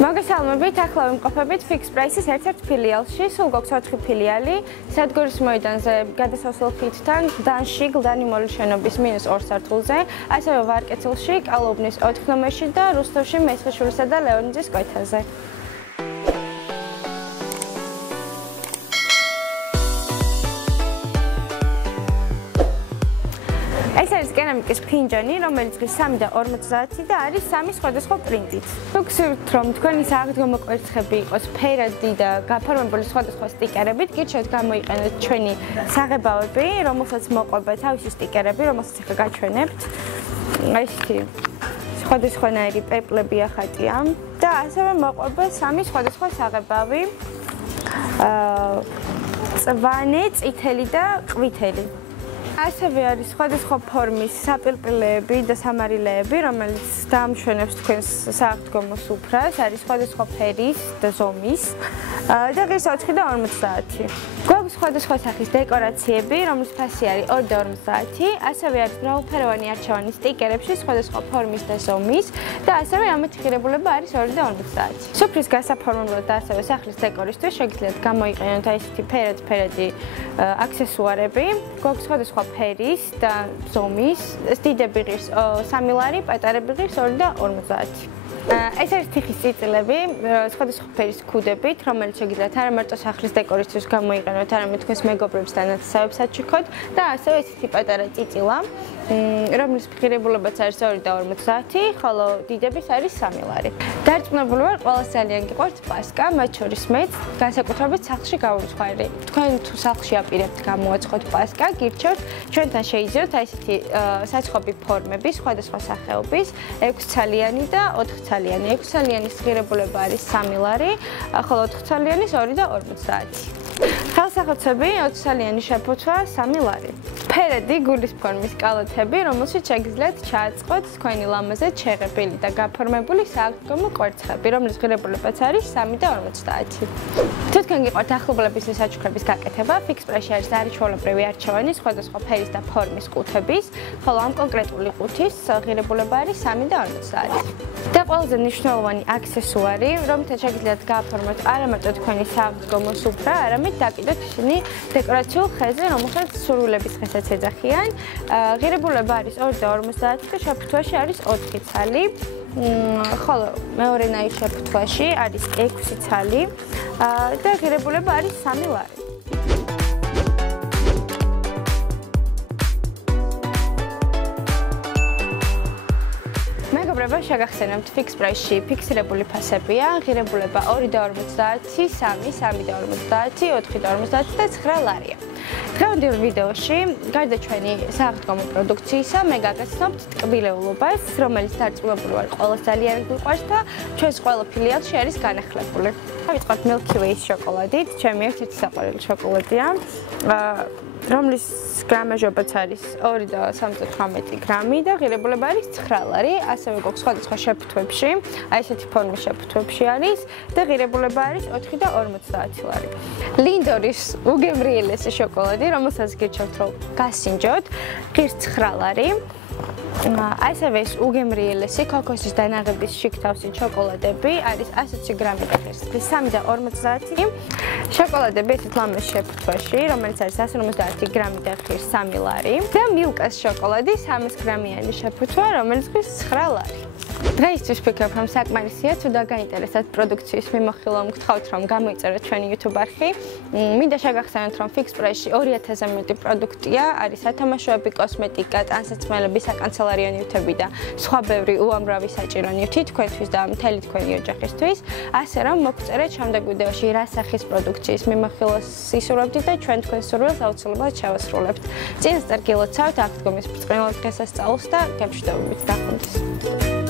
მოგესალმებით, ახლა ვიმყოფებით Fix Price-ის ერთ-ერთ ფილიალში, სულ გვაქვს 4 ფილიალი, სადგურის მოედანზე გადასასვლელ ხიდთან, გდანში, გლდანი მოლის შენობის -2 სართულზე, ასევე ვარკეცილში, კალოუბნის 4 ნომერში და რუსთავში მესხიშვილისა და ლეონიძის კვეთაზე. ეს არის კერამიკის ფინჯანი, რომელიც ღირს 3 და 50 და არის 3 სხვადასხვა პრინტით. თუ გსურთ, რომ თქვენი საღდგომო კვერცხები იყოს ფერადი და გაფორმებული სხვადასხვა სტიკერებით, გირჩევთ გამოიყენოთ ჩვენი საღებავები, რომელსაც მოყვება თავისი სტიკერები, რომელსაც ახლა გაჩვენებთ. ესეთი სხვადასხვანაირი პეპლები ახატია და ასევე მოყვება 3 სხვადასხვა საღებავი. წვანე, წითელი და ყვითელი. ასევე არის სხვადასხვა ფორმის საპირპილეები და სამარილეები, რომელიც დაამშვენებს თქვენს საღდგომოს უფრას, არის სხვადასხვა ფერის და ზომის და ღირს 4 და 50. გვაქვს სხვადასხვა სახის დეკორაციები, რომლის ფასი არის 2 და 50, ასევე არის მრავალფეროვანი არჩევანი სტიკერებში სხვადასხვა ფორმის და ზომის და ასევე ამათი ღირებულება არის 2 და 50. სუფრის გასაფორმებლად და ასევე სახლის დეკორისთვის შეგიძლიათ გამოიყენოთ ესეთი ფერადი აქსესუარები. გვაქვს სხვადასხვა ფერის და ზომის, დიდები ღირს 3 ლარი, პატარები ღირს 2 და 50. ეს არის თიხის წიწილები, სხვადასხვა ფერის ქუდებით, რომელიც შეგიძლიათ არა მარტო სახლის დეკორისთვის გამოიყენოთ, არამედ თქვენს მეგობრებს და ნათესავებსაც შეგქოთ და ასევე ესეთი პატარა წიწილა, რომლის ღირებულებაც არის 2 და 50, ხოლო დიდების არის 3 ლარი. დარწმუნებული ვარ, ყველას ძალიან გიყვართ პასკა, მათ შორის მეც, განსაკუთრებით სახლში გაურცხვარი. თქვენ თუ სახლში აპირებთ გამოაცხოთ პასკა, გირჩევთ, ჩვენთან შეიძიოთ ესეთი საცხობი ფორმები, სხვადასხვა სახეობის, 6 ცალიანი და 4 ცალიანი. 6 ცალიანის ღირებულება არის 3 ლარი, ხოლო 4 ცალიანის 2 და 50. ხელსახოცები 20 ცალიანი შეფუთვა 3 ლარი. ფერადი გულის ფორმის კალოთები, რომელშიც შეგიძლიათ ჩააწყოთ თქვენი ლამაზად შეღებილი და გაფორმებული საღდგომო კვერცხები, რომლის ღირებულებაც არის 3 და 50. თუ თქვენ გიყვართ ახლობლების საჩუქრების გაკეთება, Fix Price-ში არის არაჩვეულებრივი არჩევანი სხვადასხვა ფერის და ფორმის ყუთების, ხოლო ამ კონკრეტული ყუთის ღირებულება არის 3 და 50. და ყველაზე მნიშვნელოვანი აქსესუარი, რომელთაც შეგიძლიათ გააფორმოთ არა მარტო თქვენი საღდგომო სუფრა, არამედ დაკიდოთ ისინი დეკორაციულ ხეზე, რომელსაც სურვილების ხესაც ეძახიან. ღირებულება არის 2 და 50 და შეფუთვაში არის 4 ცალი. ხოლო მეორენაირ შეფუთვაში არის 6 ცალი და ღირებულება არის 3 ლარი. მეგობრებო, შეგახსენებთ Fix Price-ში ფიქსირებული ფასებია, ღირებულება 2 და 50, 3, 3 და 50, 4 და 50 და 9 ლარია. დღევანდელ ვიდეოში, გარდა ჩვენი საღდგომო პროდუქციისა, მე გაგაცნობთ ტკბილეულობას, რომელიც დარწმუნებული ვარ, ყველას ძალიან გიყვარს და ჩვენს ყველა ფილიალში არის განახლებული. დავიწყოთ Milky Way-ის შოკოლადით, ჩემი ერთ-ერთი საყვარელი შოკოლადია, რომლის გრამაჟობაც არის 2 და 78 გრამი და ღირებულება არის 9 ლარი, ასევე გვაქვს სხვადასხვა შეფუთვებში, აი ესეთი ფორმის შეფუთვებში არის და ღირებულება არის 4 და 50 ლარი. ლინდორის უგემრიელესი შოკოლადი, რომელსაც გირჩევთ, რომ გასინჯოთ, ღირს 9 ლარი. ასევე ეს უგემრიელესი ქოქოსის დანაღების შიგთავსი შოკოლადები არის 120 გრამი და ღირს 3 და 50. შოკოლადები ესეთ ლამაზ შეფუთვაში, რომელიც არის 150 გრამი და ღირს 3 ლარი და მილკას შოკოლადი 300 გრამიანი შეფუთვა, რომელიც ღირს 9 ლარი. დღეისთვის ვფიქრობ, რომ საკმარისია, თუ დაგაინტერესებთ პროდუქციის მიმოხილვა, გთხოვთ, რომ გამოიწეროთ ჩვენი YouTube არხი. მინდა შეგახსენოთ, რომ Fix Price-ში 2000-ზე მეტი პროდუქტია, არის სათამაშოები, კოსმეტიკა, ტანსაცმელები, საკანცელარიო ნივთები და სხვა ბევრი უამრავი საჭირო ნივთი თქვენთვის და მთელი თქვენი ოჯახისთვის. ასე რომ, მოგწერეთ შემდეგ ვიდეოში რა სახის პროდუქციის მიმოხილვას ისურვებთ და ჩვენ თქვენს სურვილს აუცილებლად შევასრულებთ. წინასწარ გილოცავთ აღდგომის ბრწყინვალე დღესასწაულს და გემშვიდობებით, დახუნდის.